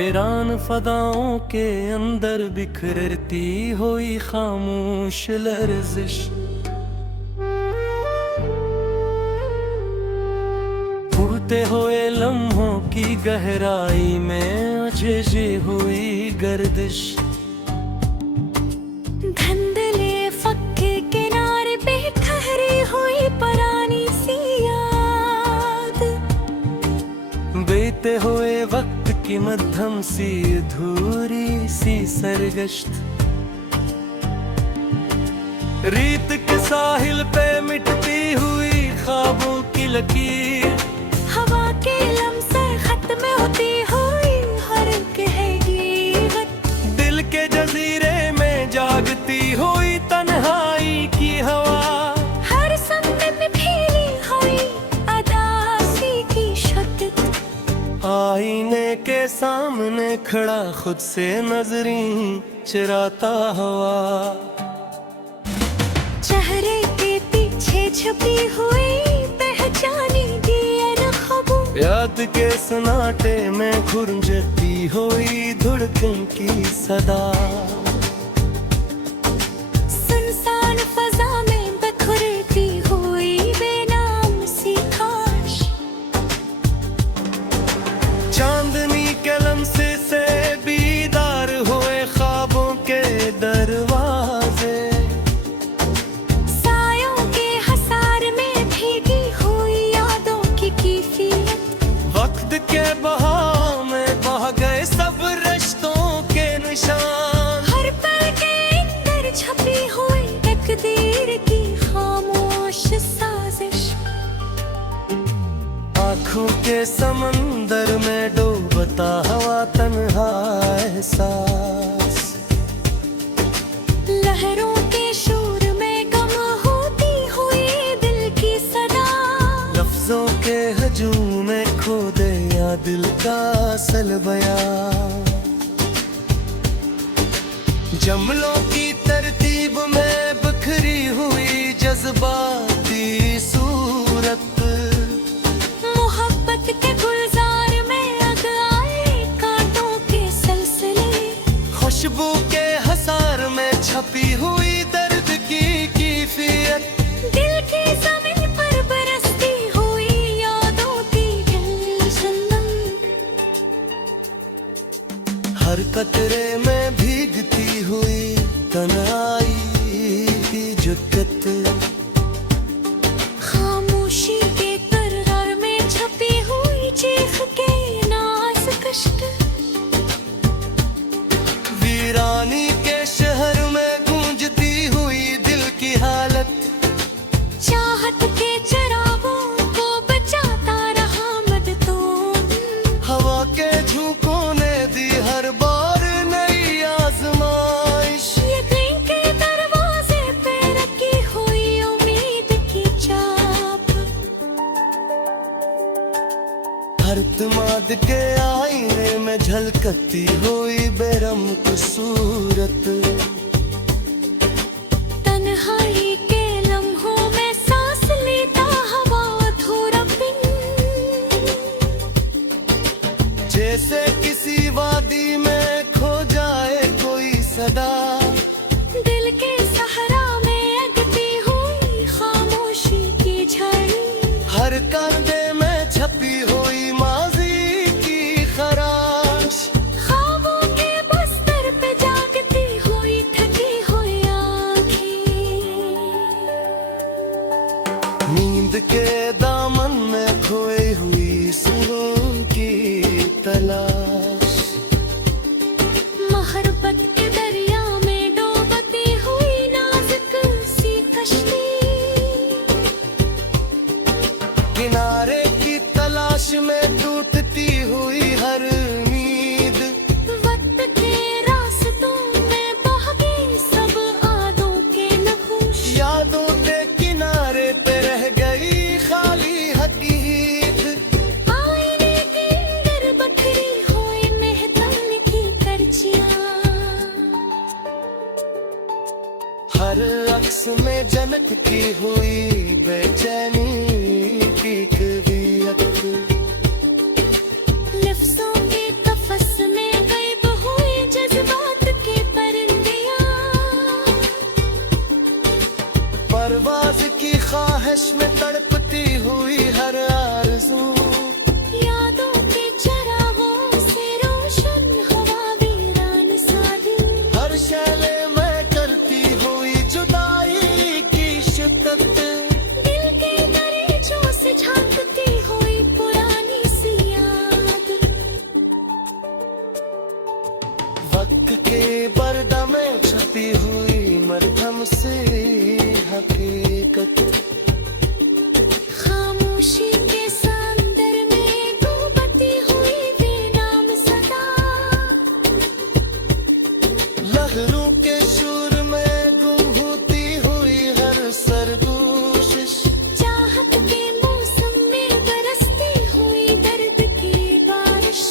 वीरान फदाओं के अंदर बिखरती हुई खामोश लर्जिश, उड़ते हुए लम्हों की गहराई में अजजी हुई गर्दिश। धंधले फक्के किनारे पे ठहरी हुई पुरानी सी याद, बीते हुए वक्त की मध्यम सी अधूरी सी सरगश्त। रीत के साहिल पे मिटती हुई ख्वाबों की लकीर, हवा के लम्से खत्म होती हुई हर गहरीगत। दिल के जजीरे में जागती हुई तन्हाई की हवा, हर सपने में फैली हुई अदासी की शिद्दत। आईने के सामने खड़ा खुद से नजरें चुराता हुआ, चेहरे के पीछे छुपी हुई पहचानी दिया ख्वाबों। याद के सन्नाटे में गुंजती हुई धड़कन की सदा, सुनसान फजा में बिखरती हुई बेनाम सी खाश। चांदनी के लम्से से बीदार हुए ख्वाबों के दरवाजे, सायों के हसार में भीगी हुई यादों की कैफियत। वक्त के बहाव में बह गए सब रिश्तों के निशान, हर पल के अंदर छपी हुई तकदीर की खामोश साजिश। आँखों के समंदर में डूबता हवा तन्हा एहसास, लहरों के शोर में गम होती हुई दिल की सदा। लफ्जों के हजूम में खो दे या दिल का असल बयां, जमलों की तरतीब में बिखरी हुई जज्बाती सूरत। मोहब्बत के गुलजार में अग आए कांटों के सिलसिले, खुशबू के हसार में छपी हुई दर्द की कैफियत। दिल की जमीन पर बरसती हुई यादों की गुलशन। हर कतरे में भीगती हुई तन्हाई की जुद्दत, खामोशी के करार में छपी हुई चीख के नाज कष्ट। वीरानी के शहर में गूंजती हुई दिल की हालत, चाहत के चिरागों को बचाता रहा मददों। हवा के झोंकों ने दी हर बार नई आजमाइश। यकीन के दरवाजे पे रखी हुई उम्मीद की चाप, हर इत्मीनान के आईने में झलकती हुई बेरम की सूरत। तन्हाई के लम्हों में सांस लेता हवा अधूरा बिन। जैसे किसी वादी में खो जाए कोई सदा, दिल के सहरा में अगती हुई खामोशी की झड़ी। हर कांधे में छपी हुई माजी की खराश। ख्वाबों के बस्तर पे जागती हुई थकी हुई आँखें। नींद के दामन में खोई हुई सुकून की तलाश। मोहब्बत के दरिया में डूबती हुई नाजुक सी कश्ती। किनारे की तलाश में टूटती हुई हर नींद। वक्त के रास्तों में बह गए सब आदों के नक्श। यादों के किनारे पे रह गई खाली हकीकत। आईने के अंदर बखरी हुई मेहतान की करचियां। हर अक्स में जनकती हुई बेचैनी की कवियत। लफ्जों के कफस में वक्त के पर्दा में छपी हुई मरहम से हकीकत, खामोशी के समंदर में डूबती हुई बेनाम सदा, लहरों के शोर में गुम होती हुई हर सरगोशिश, चाहत के मौसम में बरसती हुई दर्द की बारिश,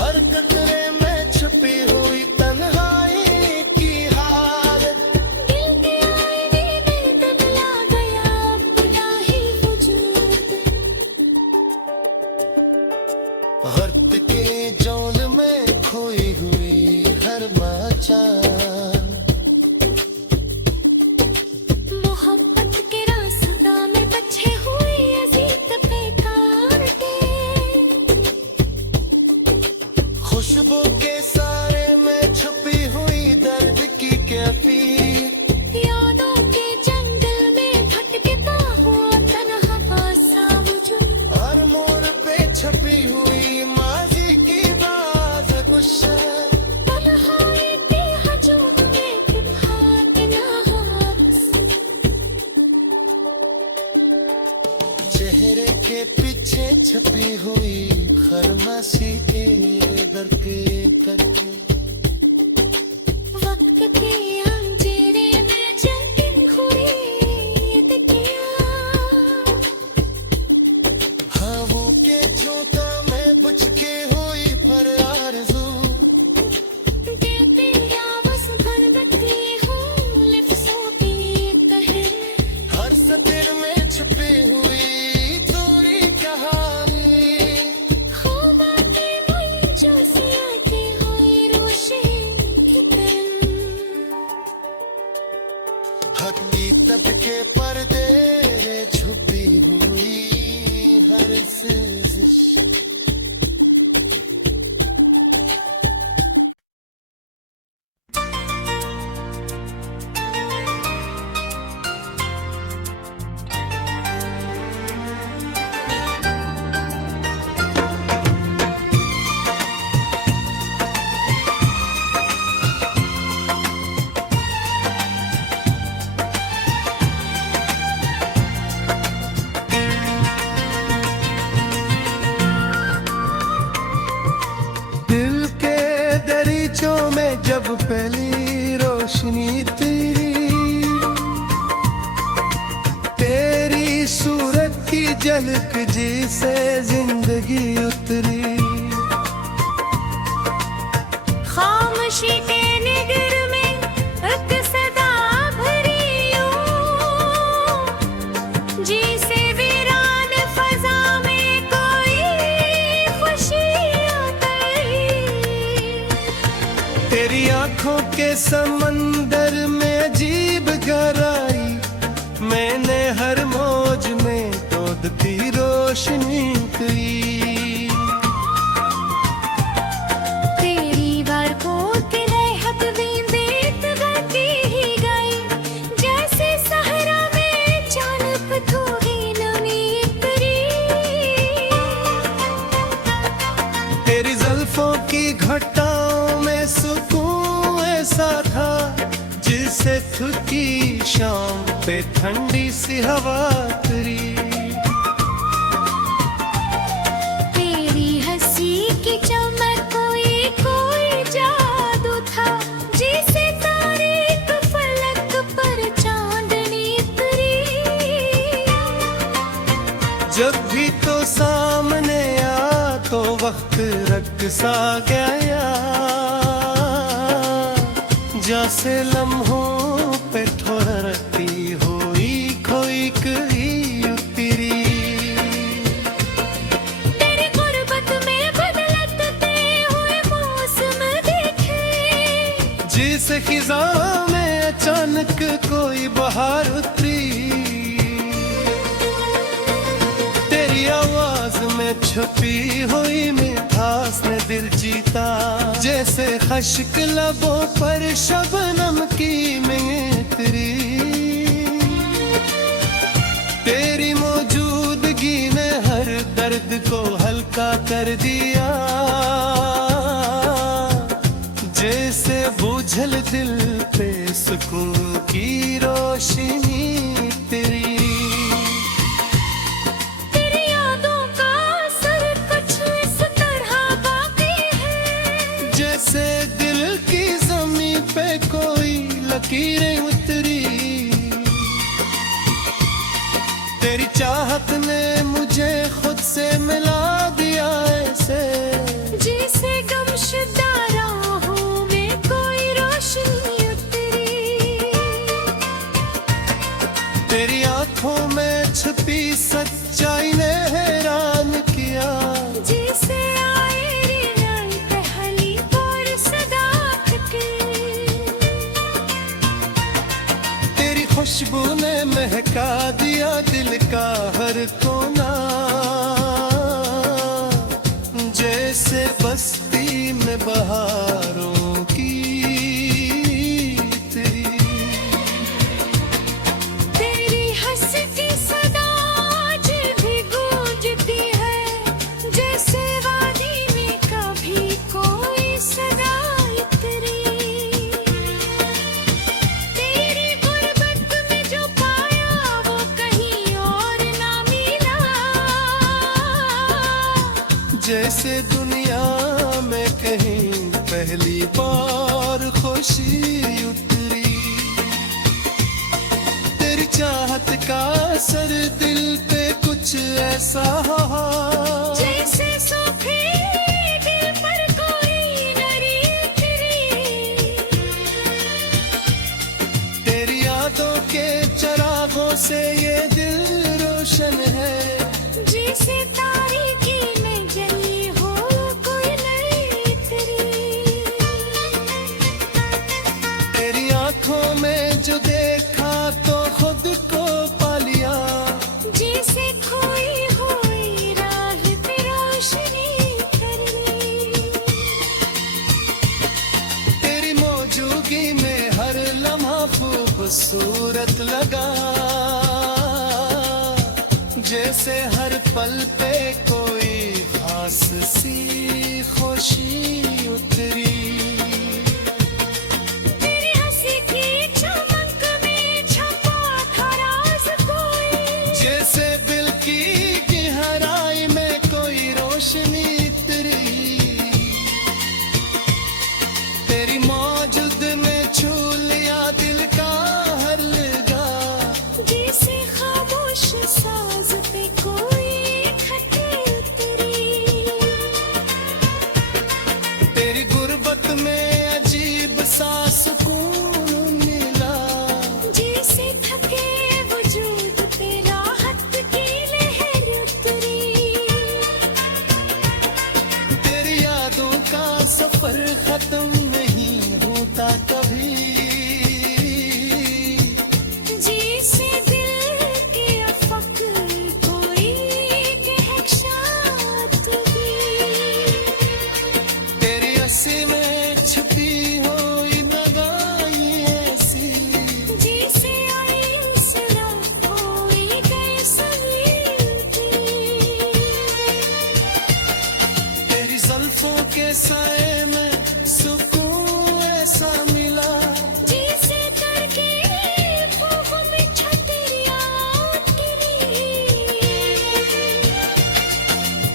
हर कतरे में छुपी हुई तन्हाई की हालत, दिल के आईने में बदला गया अपना ही वजूद, वक्त के जौन में खोई हुई हर मचान, मोहब्बत के रास्ता में बचे हुए अजीत पे कांटे, खुशबू के सारे में छुपी हुई दर्द की कैफियत, यादों के जंगल में भटकता हुआ तन्हा सा वजूद, हर मोड़ पे छपी हुई माजी की बात गुस्सा, तन्हाई के हजूम में कुम्हार नहास, चेहरे के पीछे छपी हुई खरमासी के दर के करके, वक्त के अंधेरे में जलती हुई तकिया, हवों के झोंका में बुझ के हुई पर आरज़ू, देती आवाज़ भरती हूँ लफ्ज़ों की तहरीर, हर सतिर में छुपी हुई दूरी कहानी, ख्वाबाते हुई जो सियाती हुई रोशनी की किरण, हकीकत के पर्दे छुपी हुई हर सेज़िश। दिल के दरीचों में जब पहली रोशनी तेरी सूरत की झलक जी से जिंदगी उतरी, खामोशी के निगर में एक सदा भरी यूं, जिसे वीरान फजा में कोई खुशी उतरी, तेरी आंखों के समंदर में अजीब गहराई, मैंने हर मौज में तोड़ती रोशनी की, तेरी बारकों के रहत बीत गती ही गई, जैसे सहरा में चालक थोड़ी नमी उतरी, तेरी जुल्फों की घटाओं में सुकून ऐसा था, जिसे थकी शाम पे ठंडी सी हवा उतरी, तेरी हंसी की चमक कोई जादू था, जिसे तारीख फलक पर चांदनी उतरी, जब भी तो सामने आ तो वक्त रख सा गया, जैसे लम्हों पे ठहरती हुई कोई कही उतरी, तेरी गुर्बत में बदलते हुए मौसम देखे, जिस खिजा में अचानक कोई बहार उतरी, तेरी आवाज में छुपी हुई मिठास ने दिल जीता, जैसे खश्क लबों पर शबनम की मितरी, तेरी मौजूदगी ने हर दर्द को हल्का कर दिया, जैसे ओझल दिल पे सुकून की रोशनी तेरी। तेरी यादों का असर कुछ इस तरह बाकी है, जैसे दिल की जमीन पे कोई लकीरें उतरी। तेरी चाहत ने मुझे खुद से मिला दिया ऐसे, जैसे गमशुदा राहों में कोई रोशनी उतरी। तेरी आंखों में छुपी सच्चाई ने हैरान किया, जैसे आए नई पहली बार सदाकत की। तेरी खुशबू ने महका दिया दिल का हर कोना, जैसे बस्ती में बहारों की तेरी। तेरी हंसती सदा आज भी गूंजती है, जैसे वादी में कभी कोई सदा उतरी। तेरी गुर्बत में जो पाया वो कहीं और ना मिला, जैसे दुनिया में कहीं पहली बार खुशी उतरी। तेरी चाहत का असर दिल पे कुछ ऐसा हो, जैसे सूखे दिल पर कोई नरी उतरी। तेरी यादों के चरागों से ये दिल रोशन है, जैसे तारीकी में जली हो कोई नई तेरी। तेरी आंखों में जो देखा तो खुद को पा लिया, जैसे खोई हुई राह पे रोशनी कर ली। तेरी मौजूदगी में हर लम्हा खूबसूरत लगा, जैसे हर पल पे कोई खास सी खुशी उतरी। तेरी हंसी की चमक में छपा था राज कोई, जैसे दिल की गहराई में कोई रोशनी उतरी। तेरी मौजूद में छू लिया दिल का हर लगा, जैसे खामोश साज पे कोई खट उतरी। तेरी गुर्बत में अजीब सा सुकून मिला, जैसे थके वजूद पे राहत की लहर उतरी। तेरी यादों का सफर खत्म नहीं होता कभी, जैसे दिल के अफक कोई कहकशात दी। तेरी हंसी में छुपी हुई नगाई ऐसी, जैसे आई सदा कोई गैसवी उतरी। तेरी जुल्फों के साए में सुकून ऐसा मिला, जैसे करके फूहों में छतरियां उतरी।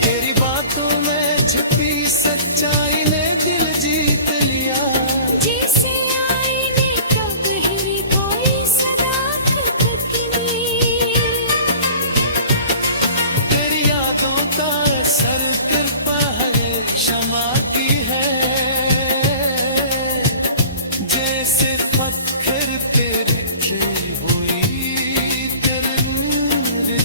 तेरी बातों में छुपी सच्चाई ने दिल जीत लिया, जैसे आईने कब ही कोई सदाकत की। तेरी यादों का असर कृपा है क्षमा की है, जैसे पत्थर पे रखी हुई तरंगी।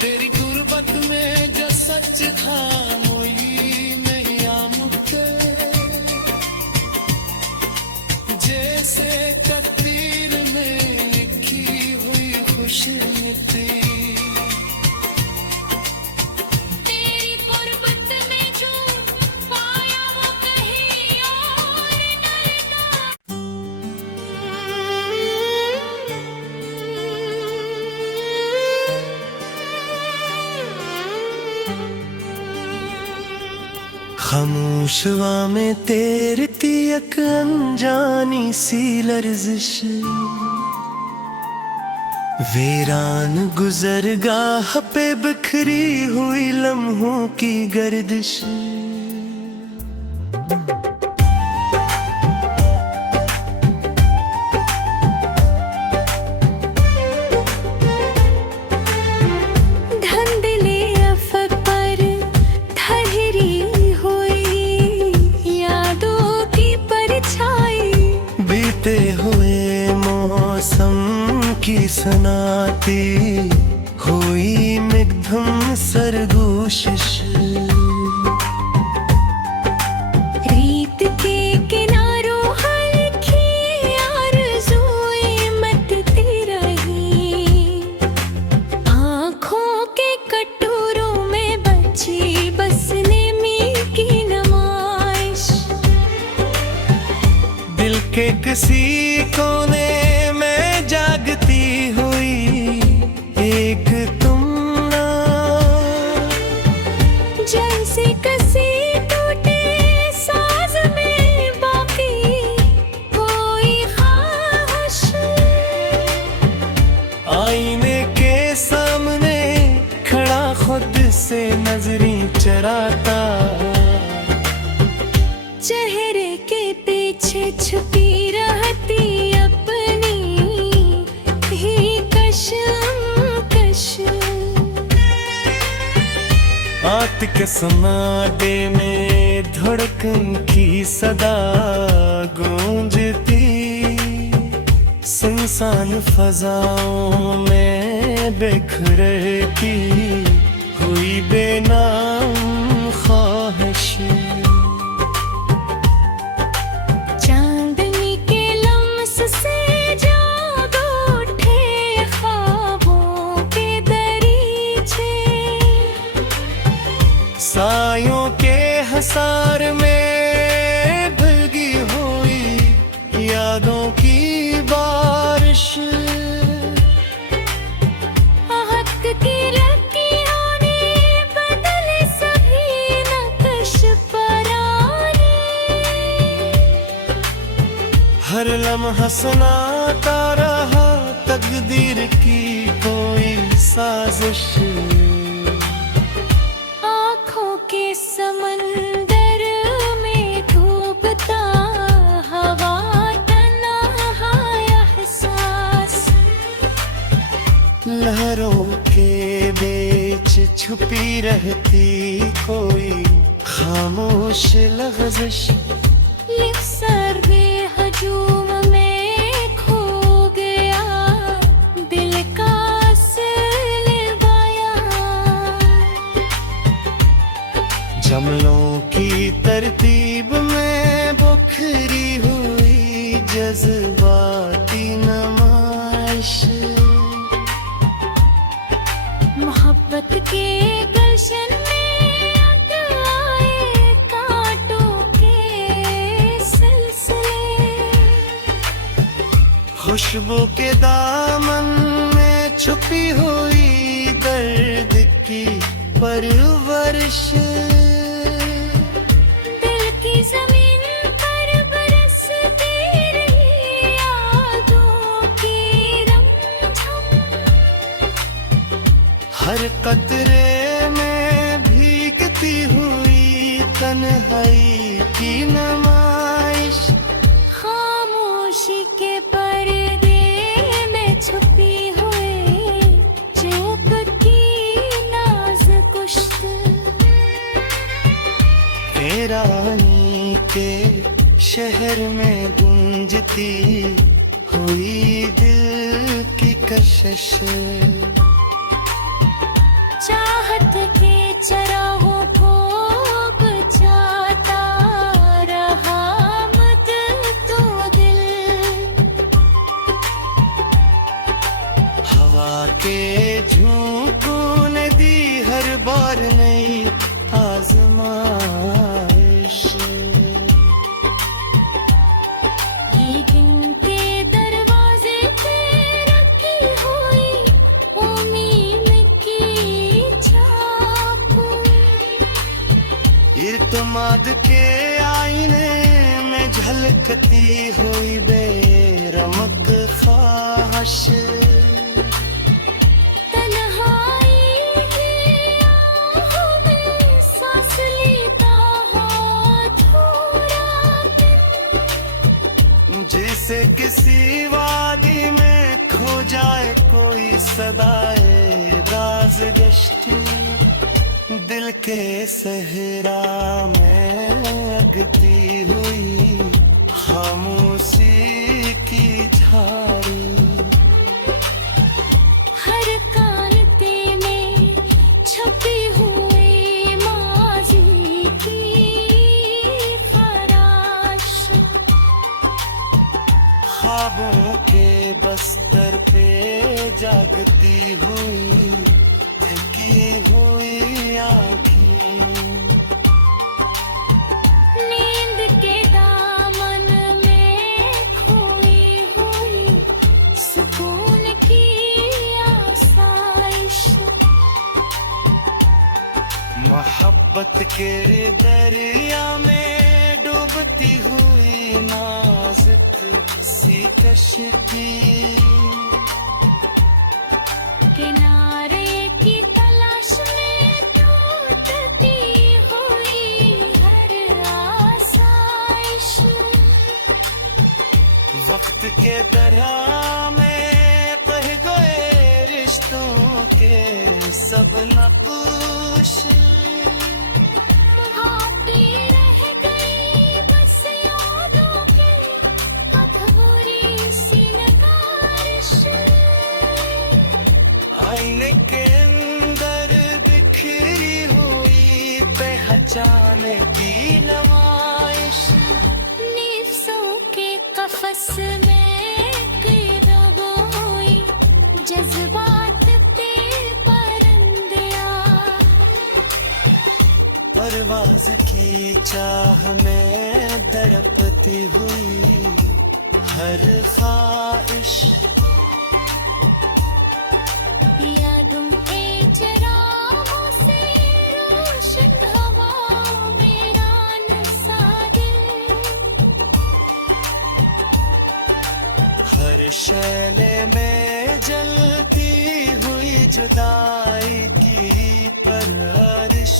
तेरी गुर्बत में जो सच था वही नहीं मुझे, जे जैसे तकदीर में लिखी हुई खुशनुमा। तेरी गुर्बत में जो पाया वो कहीं और डरता। खामोशवा में तैरती एक अनजानी सी लर्जिश, वीरान गुजरगाह पे बिखरी हुई लम्हों की गर्दिश। धुंधले अफक पर ठहरी हुई यादों की परछाई, बीते हुए मौसम की सुनाती हुई मिगधम सरगोशिश। रीत के किनारों हल्की आरज़ुएं मथती रही, आँखों के कटोरों में बची बस नेमी की नुमाइश। दिल के किसी कोने में जागती हुई एक तुमना, जैसे कसी टूटे साज में बाकी कोई ख्वाहिश। आईने के सामने खड़ा खुद से नजरें चराता, चेहरे के पीछे छुपी रहती अपनी ही कश्मकश। आत के सन्नाटे में धड़कन की सदा गूंजती, सुनसान फजाओं में बिखरती हुई बेनाम ख्वाहिश। चांदनी के लम्स से जाग उठे ख्वाबों के दरीचे, सायों के हसार में भीगी हुई यादों की बारिश। हक की लकीरों ने बदले सभी नक्श पराने, हर लम्हा सुनाता रहा तकदीर की कोई साजिश। आँखों के समंदर में डूबता हवा तन्हा एहसास, लहरों के बीच छुपी रहती कोई खामोश लग़ज़िश। लिफ्सर बेहजूम में खो गया दिल का असल बयां, जमलों की तरतीब में बुखरी हुई जज्बाती नुमाइश। मोहब्बत के गुलशन में अट आए कांटों के सिलसिले, खुशबू के दामन में छुपी हुई दर्द की परवरिश। दिल की जमीन पर बरसती रही यादों की रमझम, हर कतरे में भीगती हुई तन्हाई की नुमाइश। खामोशी के पर्दे में छुपी हुई चुप की नाज़ुकुश्त, ईरानी के शहर में गूंजती हुई दिल की कशिश। चाहत के चराहों को बुझाता रहा मुझ तो दिल, के झोंकों ने दी हर बार नई आजमाइश। ये गिनके दरवाजे पे रखी हुई उम्मीद की छाप, इर्तिमाद के आईने में झलकती हुई बेरमक ख्वाहिश। तन्हाई की आहों में सांस लेता हो अधूरा दिन, जिसे किसी वादी में खो जाए कोई सदाए राज गश्त। दिल के सहरा में अगती हुई खामोशी की झाड़ी। हर कांटे में छपी हुई माजी की खराश। ख्वाबों के बस्तर पे जागती हुई थकी हुई आँखें। नींद के दामन में खोई हुई सुकून की आसाइश। मोहब्बत के दरिया में डूबती हुई नाजुक सी कश्ती। किनारे की तलाश में टूटती हुई हर आसाइश। वक्त के दरिया में बह गए रिश्तों के सब नक्श। घाटी रह गई बस यादों की अधूरी सी नगारिश। आईने के अंदर बिखरी हुई पहचान की नुमाइश। निफ्सों के कफस में कैद हुई जज्बात के परिंदिया। परवाज की चाह में तड़पती हुई हर ख्वाहिश। यादों के चिरागों से रोशन हवाओं में रान सा दिल। हर शैले में जलती हुई जुदाई की परवरिश।